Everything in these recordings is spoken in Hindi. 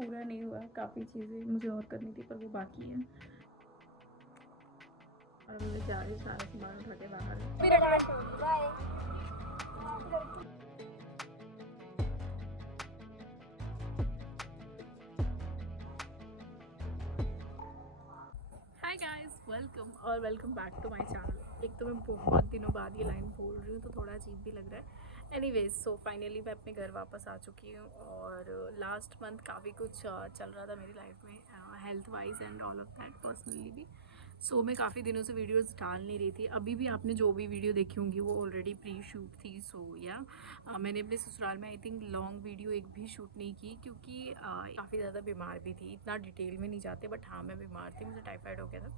पूरा नहीं हुआ, काफ़ी चीज़ें मुझे और करनी थी पर वो बाकी है। और मैं जा रही सारा सामान उठा के बाहर। Hi guys, welcome back to my channel. एक तो मैं बहुत दिनों बाद ये लाइन बोल रही हूँ तो थोड़ा अजीब भी लग रहा है। एनीवेज, सो फाइनली मैं अपने घर वापस आ चुकी हूँ और लास्ट मंथ काफ़ी कुछ चल रहा था मेरी लाइफ में, health wise and all of that, personally भी। सो मैं काफ़ी दिनों से वीडियोस डाल नहीं रही थी। अभी भी आपने जो भी वीडियो देखी होंगी वो ऑलरेडी प्री शूट थी। सो या मैंने अपने ससुराल में आई थिंक लॉन्ग वीडियो एक भी शूट नहीं की क्योंकि काफ़ी ज़्यादा बीमार भी थी। इतना डिटेल में नहीं जाते बट हाँ, मैं बीमार थी, मुझे टाइफाइड हो गया था।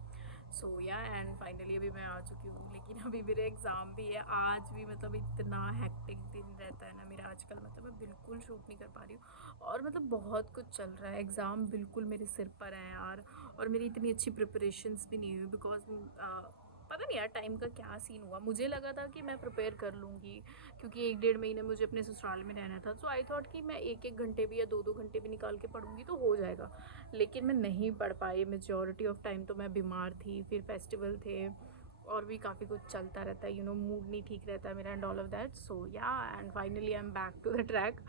सो या एंड फाइनली अभी मैं आ चुकी हूँ, लेकिन अभी मेरे एग्ज़ाम भी है। आज भी मतलब इतना हेक्टिक दिन रहता है ना मेरा आजकल, मतलब मैं बिल्कुल शूट नहीं कर पा रही हूँ और मतलब बहुत कुछ चल रहा है। एग्ज़ाम बिल्कुल मेरे सिर पर है यार, और मेरी इतनी अच्छी प्रिपरेशंस भी नहीं हुई बिकॉज पता नहीं यार टाइम का क्या सीन हुआ। मुझे लगा था कि मैं प्रिपेयर कर लूँगी क्योंकि 1-1.5 महीने मुझे अपने ससुराल में रहना था। सो आई थॉट कि मैं 1-1 घंटे भी या 2-2 घंटे भी निकाल के पढ़ूँगी तो हो जाएगा, लेकिन मैं नहीं पढ़ पाई। मेजॉरिटी ऑफ टाइम तो मैं बीमार थी, फिर फेस्टिवल थे और भी काफ़ी कुछ चलता रहता है, मूड नहीं ठीक रहता है मेरा and all of that. So yeah and finally I am back to the track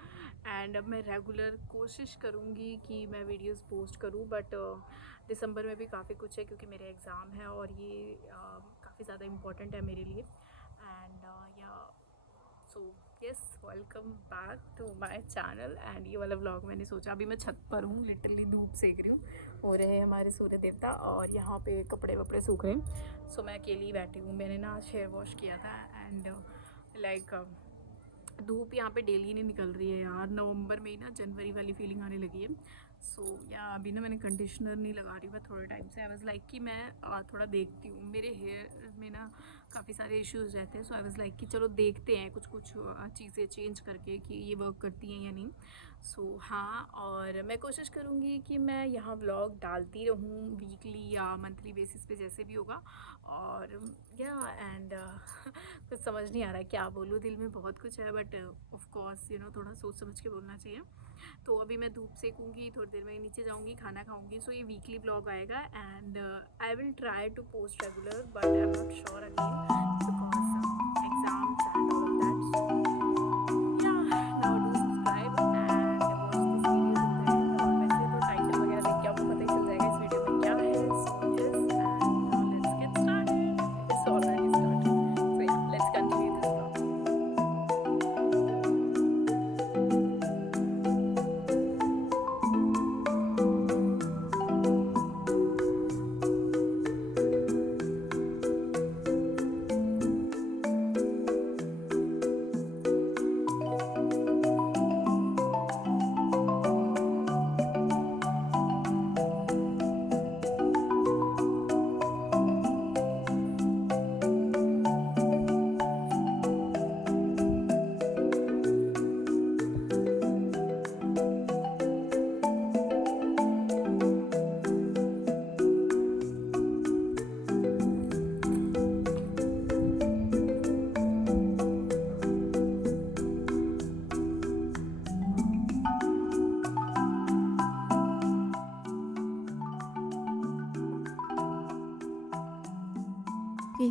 and अब मैं रेगुलर कोशिश करूँगी कि मैं वीडियोस पोस्ट करूँ, बट दिसंबर में भी काफ़ी कुछ है क्योंकि मेरे एग्ज़ाम है और ये काफ़ी ज़्यादा इम्पोर्टेंट है मेरे लिए। And yeah so yes, welcome back to my channel. And ये वाला व्लॉग मैंने सोचा, अभी मैं छत पर हूँ, लिटरली धूप सेक रही हूँ, हो रहे हैं हमारे सूर्य देवता और यहाँ पे कपड़े वपड़े सूख रहे हैं। सो मैं अकेली बैठी हूँ। मैंने ना आज हेयर वॉश किया था एंड लाइक धूप यहाँ पे डेली नहीं निकल रही है यार। नवंबर में ही ना जनवरी वाली फीलिंग आने लगी है। सो या अभी ना मैंने कंडीशनर नहीं लगा रही, मैं थोड़े टाइम से। आई वाज लाइक कि मैं थोड़ा देखती हूँ, मेरे हेयर में ना काफ़ी सारे इश्यूज रहते हैं। सो आई वाज लाइक कि चलो देखते हैं कुछ कुछ चीज़ें चेंज करके कि ये वर्क करती हैं या नहीं। सो हाँ, और मैं कोशिश करूँगी कि मैं यहाँ व्लॉग डालती रहूँ वीकली या मंथली बेसिस पे, जैसे भी होगा। और या एंड कुछ समझ नहीं आ रहा है क्या बोलूँ, दिल में बहुत कुछ है बट ऑफ कोर्स थोड़ा सोच समझ के बोलना चाहिए। तो अभी मैं धूप सेकूँगी, थोड़ी देर में नीचे जाऊँगी, खाना खाऊँगी। सो ये वीकली ब्लॉग आएगा and I will try to post regular but I am not sure again because exams and all of that. So yeah now do subscribe and watch this video till the end. और वैसे तो टाइटल वगैरह देख के आपको पता ही चल जाएगा इस वीडियो में क्या है। So yes, and now let's get started. It's already started. So yeah let's continue this blog.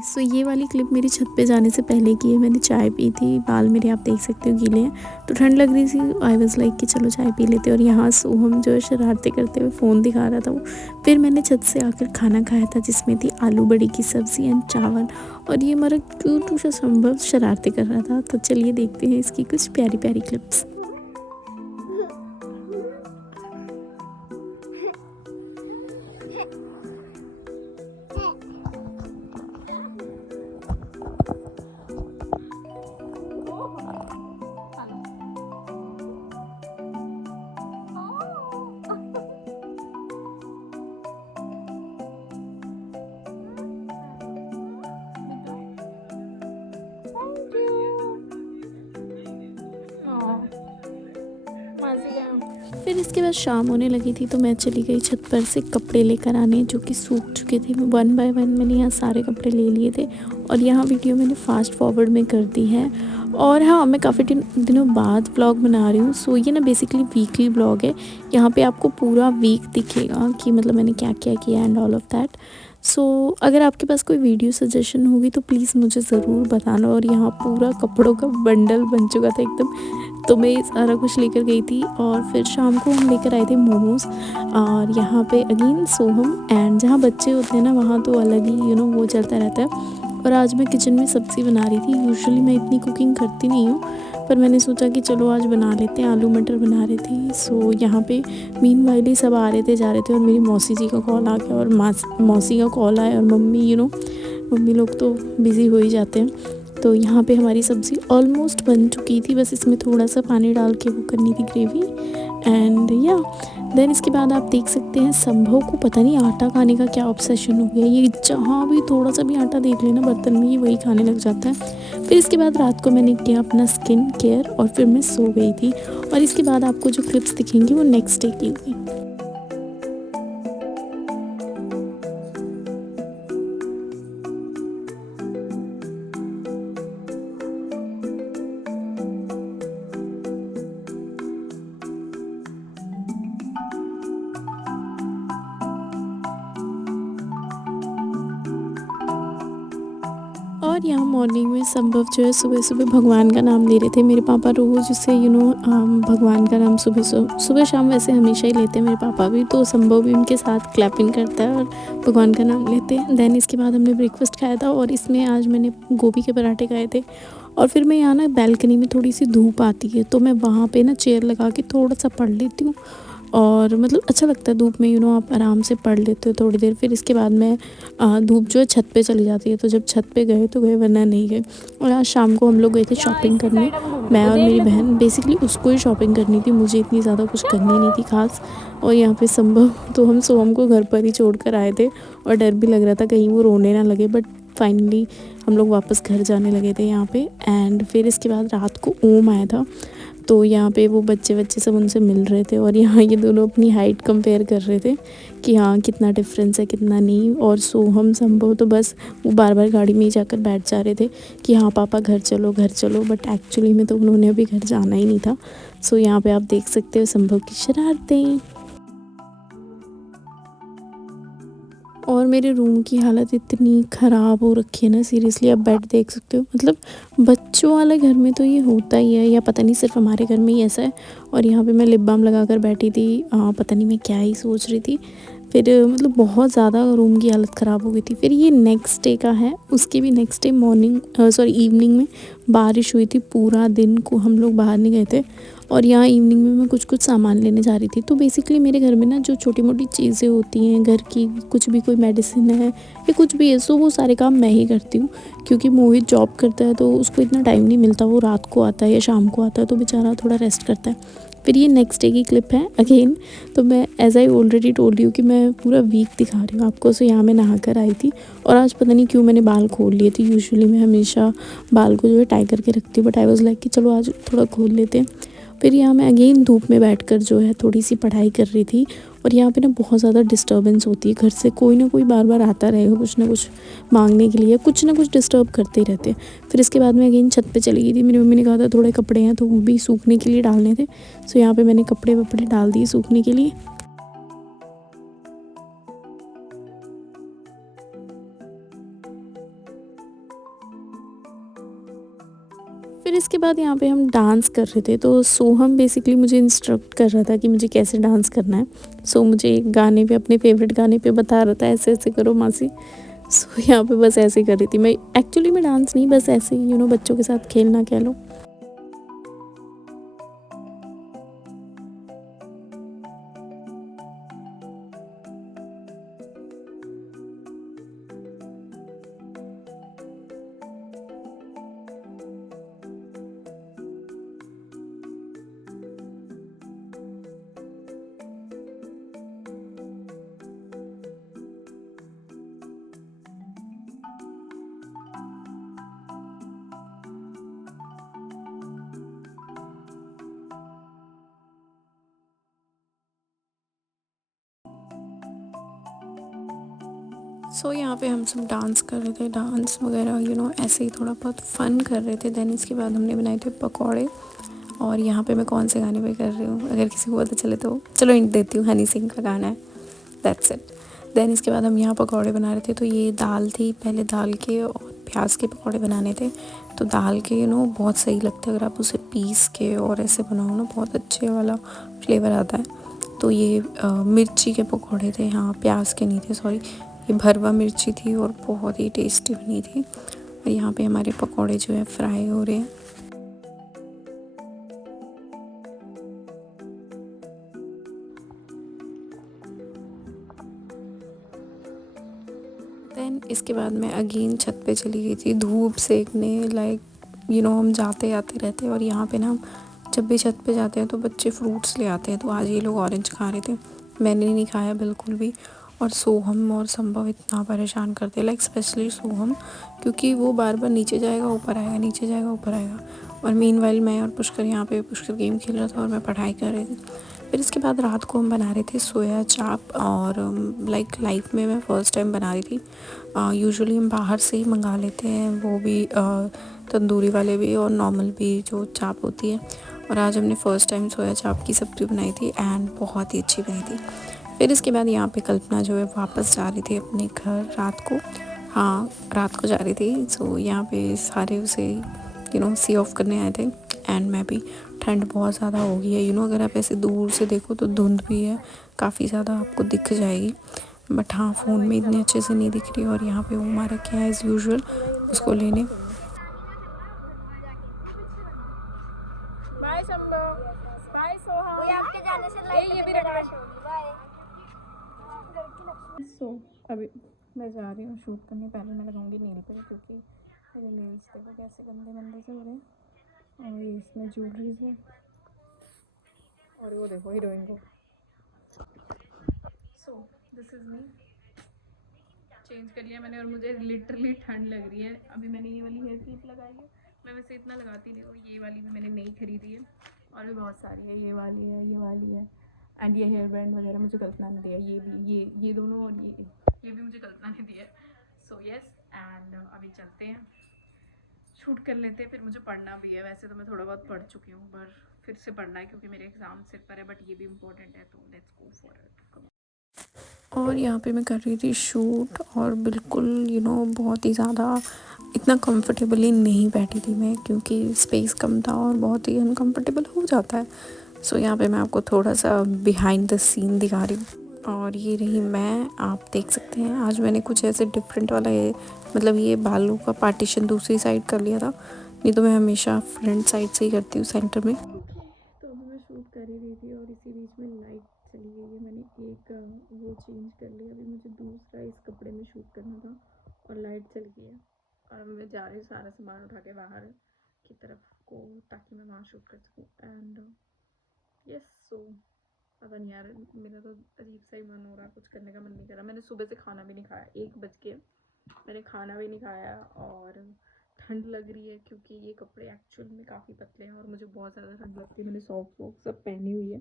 So ये वाली क्लिप मेरी छत पे जाने से पहले की है। मैंने चाय पी थी, बाल मेरे आप देख सकते हो गीले हैं, तो ठंड लग रही थी। आई वाज लाइक कि चलो चाय पी लेते। और यहाँ सोहम जो है शरारतें करते हुए फ़ोन दिखा रहा था वो। फिर मैंने छत से आकर खाना खाया था जिसमें थी आलू बड़ी की सब्ज़ी एंड चावल, और ये हमारा क्यूट सा संभव शरारतें कर रहा था। तो चलिए देखते हैं इसकी कुछ प्यारी प्यारी क्लिप्स। फिर इसके बाद शाम होने लगी थी तो मैं चली गई छत पर से कपड़े लेकर आने जो कि सूख चुके थे। 1 बाय 1 मैंने यहाँ सारे कपड़े ले लिए थे और यहाँ वीडियो मैंने फास्ट फॉरवर्ड में कर दी है। और हाँ, मैं काफ़ी दिनों बाद व्लॉग बना रही हूँ। सो ये ना बेसिकली वीकली व्लॉग है। यहाँ पे आपको पूरा वीक दिखेगा कि मतलब मैंने क्या क्या किया एंड ऑल ऑफ दैट। सो अगर आपके पास कोई वीडियो सजेशन होगी तो प्लीज़ मुझे ज़रूर बताना। और यहाँ पूरा कपड़ों का बंडल बन चुका था एकदम, तो मैं ये सारा कुछ लेकर गई थी। और फिर शाम को हम लेकर आए थे मोमोज़। और यहाँ पे अगेन सोहम एंड जहाँ बच्चे होते हैं ना वहाँ तो अलग ही वो चलता रहता है। और आज मैं किचन में सब्ज़ी बना रही थी। यूजुअली मैं इतनी कुकिंग करती नहीं हूँ, पर मैंने सोचा कि चलो आज बना लेते हैं। आलू मटर बना रही थी। सो यहाँ पे मीनवाइल ही सब आ रहे थे जा रहे थे, और मेरी मौसी जी का कॉल आ गया और मौसी का कॉल आया, और मम्मी मम्मी लोग तो बिज़ी हो ही जाते हैं। तो यहाँ पे हमारी सब्ज़ी ऑलमोस्ट बन चुकी थी, बस इसमें थोड़ा सा पानी डाल के वो करनी थी ग्रेवी। एंड या देन इसके बाद आप देख सकते हैं संभव को पता नहीं आटा खाने का क्या ऑब्सेशन हो गया। ये जहाँ भी थोड़ा सा भी आटा देख लेना बर्तन में, ये वही खाने लग जाता है। फिर इसके बाद रात को मैंने किया अपना स्किन केयर और फिर मैं सो गई थी। और इसके बाद आपको जो क्लिप्स दिखेंगी वो नेक्स्ट डे की हुई। और यहाँ मॉर्निंग में संभव जो है सुबह सुबह भगवान का नाम ले रहे थे। मेरे पापा रोज़ उसे भगवान का नाम सुबह शाम वैसे हमेशा ही लेते हैं मेरे पापा भी। तो संभव भी उनके साथ क्लैपिंग करता है और भगवान का नाम लेते हैं। देन इसके बाद हमने ब्रेकफास्ट खाया था, और इसमें आज मैंने गोभी के पराठे खाए थे। और फिर मैं यहाँ ना बैल्कनी में थोड़ी सी धूप आती है, तो मैं वहाँ पे ना चेयर लगा के थोड़ा सा पढ़ लेती हूँ। और मतलब अच्छा लगता है धूप में, आप आराम से पढ़ लेते हो थोड़ी देर। फिर इसके बाद मैं धूप जो है छत पे चली जाती है, तो जब छत पे गए तो गए, वरना नहीं गए। और आज शाम को हम लोग गए थे शॉपिंग करने, मैं और मेरी बहन। बेसिकली उसको ही शॉपिंग करनी थी, मुझे इतनी ज़्यादा कुछ करनी नहीं थी खास। और यहाँ पे संभव तो हम सोहम को घर पर ही छोड़ कर आए थे, और डर भी लग रहा था कहीं वो रोने ना लगे। बट फाइनली हम लोग वापस घर जाने लगे थे यहाँ पे। एंड फिर इसके बाद रात को ओम आया था, तो यहाँ पे वो बच्चे सब उनसे मिल रहे थे। और यहाँ ये दोनों अपनी हाइट कंपेयर कर रहे थे कि हाँ कितना डिफरेंस है कितना नहीं। और सोहम संभव तो बस वो बार बार गाड़ी में ही जाकर बैठ जा रहे थे कि हाँ पापा घर चलो घर चलो। बट एक्चुअली में तो उन्होंने अभी घर जाना ही नहीं था। सो यहाँ पे आप देख सकते हो संभव की शरारतें। और मेरे रूम की हालत इतनी ख़राब हो रखी है ना, सीरियसली आप बेड देख सकते हो। मतलब बच्चों वाले घर में तो ये होता ही है, या पता नहीं सिर्फ हमारे घर में ही ऐसा है। और यहाँ पे मैं लिप बाम लगा कर बैठी थी, पता नहीं मैं क्या ही सोच रही थी। फिर मतलब बहुत ज़्यादा रूम की हालत ख़राब हो गई थी। फिर ये नेक्स्ट डे का है, उसके भी नेक्स्ट डे इवनिंग में बारिश हुई थी। पूरा दिन को हम लोग बाहर नहीं गए थे। और यहाँ इवनिंग में मैं कुछ सामान लेने जा रही थी। तो बेसिकली मेरे घर में ना जो छोटी मोटी चीज़ें होती हैं घर की, कुछ भी कोई मेडिसिन है या कुछ भी है, सो वो सारे काम मैं ही करती हूँ। क्योंकि मोहित जॉब करता है तो उसको इतना टाइम नहीं मिलता, वो रात को आता है या शाम को आता है, तो बेचारा थोड़ा रेस्ट करता है। फिर ये नेक्स्ट डे की क्लिप है अगेन। तो मैं as I already told you कि मैं पूरा वीक दिखा रही हूँ आपको। सो यहाँ मैं नहा कर आई थी, और आज पता नहीं क्यों मैंने बाल खोल लिए थे। यूजुअली मैं हमेशा बाल को जो है टाई करके रखती हूँ, बट आई वॉज लाइक कि चलो आज थोड़ा खोल लेते हैं। फिर यहाँ मैं अगेन धूप में बैठकर जो है थोड़ी सी पढ़ाई कर रही थी। और यहाँ पे ना बहुत ज़्यादा डिस्टर्बेंस होती है, घर से कोई ना कोई बार बार आता रहेगा कुछ ना कुछ मांगने के लिए, कुछ ना कुछ डिस्टर्ब करते ही रहते हैं। फिर इसके बाद मैं अगेन छत पे चली गई थी। मेरी मम्मी ने कहा था थोड़े कपड़े हैं तो वो भी सूखने के लिए डालने थे। सो यहाँ पे मैंने कपड़े वपड़े डाल दिए सूखने के लिए। फिर इसके बाद यहाँ पे हम डांस कर रहे थे, तो सोहम बेसिकली मुझे इंस्ट्रक्ट कर रहा था कि मुझे कैसे डांस करना है। सो मुझे एक गाने पे, अपने फेवरेट गाने पे बता रहा था ऐसे ऐसे करो मासी। सो यहाँ पे बस ऐसे कर रही थी मैं। एक्चुअली में डांस नहीं, बस ऐसे ही बच्चों के साथ खेलना कह लो। सो यहाँ पे हम सब डांस कर रहे थे, डांस वगैरह ऐसे ही थोड़ा बहुत फ़न कर रहे थे। देन इसके बाद हमने बनाए थे पकौड़े। और यहाँ पे मैं कौन से गाने पे कर रही हूँ अगर किसी को पता चले तो चलो हिंट देती हूँ, हनी सिंह का गाना है, दैट्स इट। देन इसके बाद हम यहाँ पकौड़े बना रहे थे। तो ये दाल थी, पहले दाल के और प्याज के पकौड़े बनाने थे। तो दाल के बहुत सही लगता है अगर आप उसे पीस के और ऐसे बनाओ ना, बहुत अच्छे वाला फ्लेवर आता है। तो ये मिर्ची के पकौड़े थे, हाँ प्याज के नहीं थे, सॉरी। ये भरवा मिर्ची थी और बहुत ही टेस्टी बनी थी। और यहाँ पे हमारे पकौड़े जो है फ्राई हो रहे हैं। देन इसके बाद मैं अगेन छत पे चली गई थी धूप सेकने। हम जाते आते रहते हैं और यहाँ पे ना हम जब भी छत पे जाते हैं तो बच्चे फ्रूट्स ले आते हैं। तो आज ये लोग ऑरेंज खा रहे थे, मैंने नहीं खाया बिल्कुल भी। और सोहम और संभव इतना परेशान करते हैं, स्पेशली सोहम, क्योंकि वो बार बार नीचे जाएगा ऊपर आएगा, नीचे जाएगा ऊपर आएगा। और मीनवाइल मैं और पुष्कर यहाँ पे, पुष्कर गेम खेल रहा था और मैं पढ़ाई कर रही थी। फिर इसके बाद रात को हम बना रहे थे सोया चाप। और लाइफ में मैं फ़र्स्ट टाइम बना रही थी। यूजुअली हम बाहर से ही मंगा लेते हैं, वो भी तंदूरी वाले भी और नॉर्मल भी जो चाप होती है। और आज हमने फ़र्स्ट टाइम सोया चाप की सब्ज़ी बनाई थी एंड बहुत ही अच्छी बनी थी। फिर इसके बाद यहाँ पे कल्पना जो है वापस जा रही थी अपने घर रात को, हाँ रात को जा रही थी। सो यहाँ पे सारे उसे सी ऑफ करने आए थे एंड मैं भी। ठंड बहुत ज़्यादा हो गई है, अगर आप ऐसे दूर से देखो तो धुंध भी है, काफ़ी ज़्यादा आपको दिख जाएगी। बट हाँ फ़ोन में इतने अच्छे से नहीं दिख रही। और यहाँ पे उमा रखे हैं एज़ यूजुअल उसको लेने। बाय संभव, बाय सोहा, ये आपके जाने से लाइट ये भी रख बाय। सो अभी मैं जा रही हूँ शूट करने। पहले मैं लगाऊंगी नेल पे क्योंकि मेरे नेल्स देखो कैसे गंदे गंदे से हो रहे हैं। और ये इसमें ज्वेलरीज है और वो देखो हीरोइन को। So this is me, change कर लिया मैंने और मुझे लिटरली ठंड लग रही है। अभी मैंने ये वाली हेयर क्लिप लगाई है, मैं वैसे इतना लगाती नहीं हूँ। ये वाली भी मैंने नई खरीदी है और भी बहुत सारी है, ये वाली है, ये वाली है। एंड ये हेयर बैंड वगैरह मुझे कल्पना ने दिया, ये भी, ये दोनों और ये भी मुझे कल्पना ने दिया। सो यस, एंड अभी चलते हैं, शूट कर लेते हैं। फिर मुझे पढ़ना भी है, वैसे तो मैं थोड़ा बहुत पढ़ चुकी हूँ पर फिर से पढ़ना है क्योंकि मेरे एग्ज़ाम सिर पर है। बट ये भी इम्पोर्टेंट है, तो लेट्स गो फॉर इट। और यहाँ पे मैं कर रही थी शूट और बिल्कुल बहुत ही ज़्यादा इतना कंफर्टेबली नहीं बैठी थी मैं, क्योंकि स्पेस कम था और बहुत ही अनकंफर्टेबल हो जाता है। सो यहाँ पे मैं आपको थोड़ा सा बिहाइंड द सीन दिखा रही हूँ। और ये रही मैं, आप देख सकते हैं आज मैंने कुछ ऐसे डिफरेंट वाला ये बालों का पार्टीशन दूसरी साइड कर लिया था, नहीं तो मैं हमेशा फ्रंट साइड से ही करती हूँ सेंटर में। तो अभी मैं शूट कर ही रही थी और इसी बीच में लाइट चली गई है। मैंने एक वो चेंज कर लिया, अभी मुझे दूसरा इस कपड़े में शूट करना था और लाइट चल गई है। और मैं जा रही हूँ सारा सामान उठा के बाहर की तरफ को, ताकि मैं वहाँ शूट कर सकूँ। एंड यस, सो पता नहीं यार, मेरा तो अजीब सा ही मन हो रहा, कुछ करने का मन नहीं कर रहा। मैंने सुबह से खाना भी नहीं खाया, 1 बज के मैंने खाना भी नहीं खाया। और ठंड लग रही है क्योंकि ये कपड़े एक्चुअल में काफ़ी पतले हैं और मुझे बहुत ज़्यादा ठंड लगती है। मैंने सॉक्स वॉक्स सब पहनी हुई है,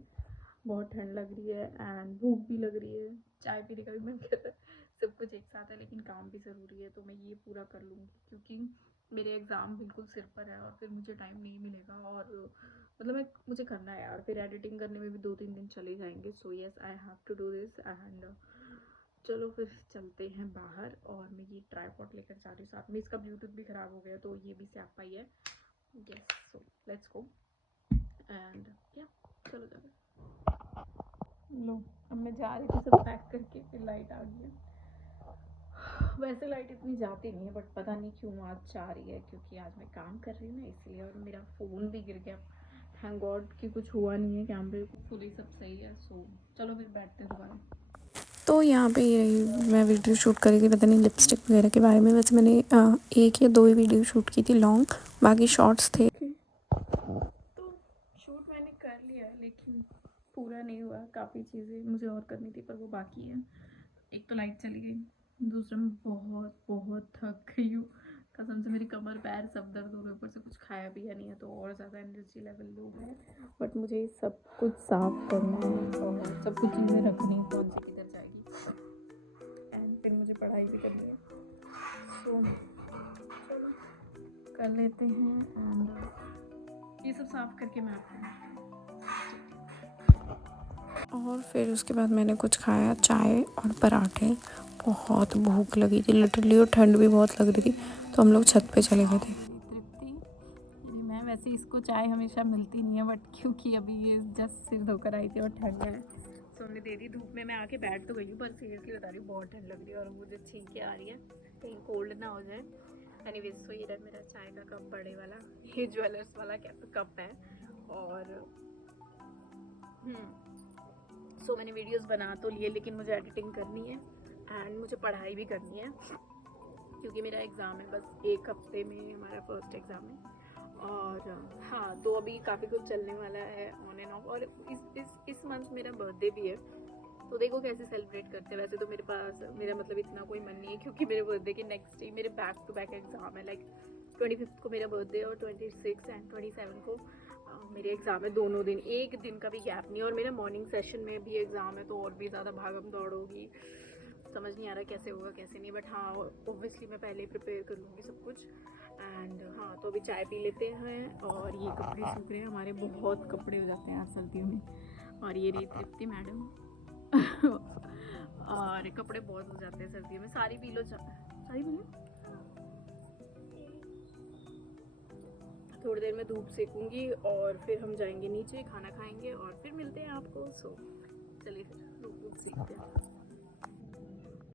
बहुत ठंड लग रही है एंड भूख भी लग रही है, चाय पीने का भी मन कर रहा है। सब कुछ एक साथ है, लेकिन काम भी ज़रूरी है तो मैं ये पूरा कर लूँगी क्योंकि मेरे एग्ज़ाम बिल्कुल सिर पर है और फिर मुझे टाइम नहीं मिलेगा। और मुझे करना है यार, फिर एडिटिंग करने में भी 2-3 दिन चले जाएंगे। So yes, I have to do this. And चलो फिर चलते हैं बाहर। और मैं ये ट्राईपॉड लेकर जा रही हूँ साथ में, इसका ब्लूटूथ भी ख़राब हो गया तो ये भी स्यापा ही है। Yes, so let's go and या चलो जाओ। लो, अब मैं जा रही थी सब पैक करके, फिर लाइट आ गई है। वैसे लाइट इतनी जाती नहीं है बट पता नहीं क्यों आज जा रही है, क्योंकि आज मैं काम कर रही हूँ ना इसलिए। और मेरा फ़ोन भी गिर गया, थैंक गॉड कि कुछ हुआ नहीं है, कैमरे को फुली सब सही है। सो चलो फिर बैठते हैं दोबारा। तो यहाँ पे मैं वीडियो शूट कर रही थी, पता नहीं लिपस्टिक वगैरह के बारे में। वैसे मैंने 1 या 2 ही वीडियो शूट की थी लॉन्ग, बाकी शॉर्ट्स थे। तो शूट मैंने कर लिया लेकिन पूरा नहीं हुआ, काफ़ी चीज़ें मुझे और करनी थी पर वो बाकी है। एक तो लाइट चली गई, दूसरा मैं बहुत बहुत थक गई हूँ, कसम से मेरी कमर पैर सब दर्द हो रहे, ऊपर से कुछ खाया पिया नहीं है तो और ज़्यादा एनर्जी लेवल लो है। बट मुझे सब कुछ साफ करना है और सब कुछ चीज़ें रखनी है, कौन सी किधर जाएगी। एंड फिर मुझे पढ़ाई भी करनी है। सो चलो कर लेते हैं एंड ये सब साफ करके मैं आती हूँ। और फिर उसके बाद मैंने कुछ खाया, चाय और पराठे। बहुत भूख लगी थी लिटरली, और ठंड भी बहुत लग रही थी, तो हम लोग छत पे चले गए थे। तृप्ति, मैं वैसे इसको चाय हमेशा मिलती नहीं है, बट क्योंकि अभी ये जस्ट सिर धोकर आई थी और ठंड है, तो हमने दे दी। धूप में मैं आके बैठ तो गई हूँ, पर सीरियसली बता रही हूँ बहुत ठंड लग रही है और मुझे छींकें आ रही है, कहीं कोल्ड ना हो जाए। एनीवेज, तो ये रहा मेरा चाय का कप, बड़े वाला, ये ज्वेलर्स वाला कप है। और सो मैंने वीडियोस बना तो लिए, लेकिन मुझे एडिटिंग करनी है एंड मुझे पढ़ाई भी करनी है, क्योंकि मेरा एग्ज़ाम है बस 1 हफ्ते में, हमारा फर्स्ट एग्ज़ाम है। और हाँ, तो अभी काफ़ी कुछ चलने वाला है ऑन एंड ऑफ। और इस मंथ मेरा बर्थडे भी है, तो देखो कैसे सेलिब्रेट करते हैं। वैसे तो मेरा मतलब इतना कोई मन नहीं है, क्योंकि मेरे बर्थडे के नेक्स्ट डे मेरे बैक टू बैक एग्ज़ाम है। लाइक 25 को मेरा बर्थडे और 26 एंड 27 को मेरे एग्ज़ाम है, दोनों दिन, एक दिन का भी गैप नहीं। और मेरा मॉर्निंग सेशन में भी एग्ज़ाम है, तो और भी ज़्यादा भागम दौड़ होगी। समझ नहीं आ रहा कैसे होगा कैसे नहीं, बट हाँ ओब्वियसली मैं पहले ही प्रिपेयर कर लूँगी सब कुछ। एंड हाँ, तो अभी चाय पी लेते हैं। और ये कपड़े सूख रहे हैं, हमारे बहुत कपड़े हो जाते हैं यार सर्दियों में। और ये रही तृप्ति मैडम और कपड़े बहुत हो जाते हैं सर्दियों में। सारी पी लो, सारी पी लो। थोड़ी देर में धूप सेकूंगी और फिर हम जाएंगे नीचे, खाना खाएंगे और फिर मिलते हैं आपको। सो चलिए फिर धूप सेकते हैं।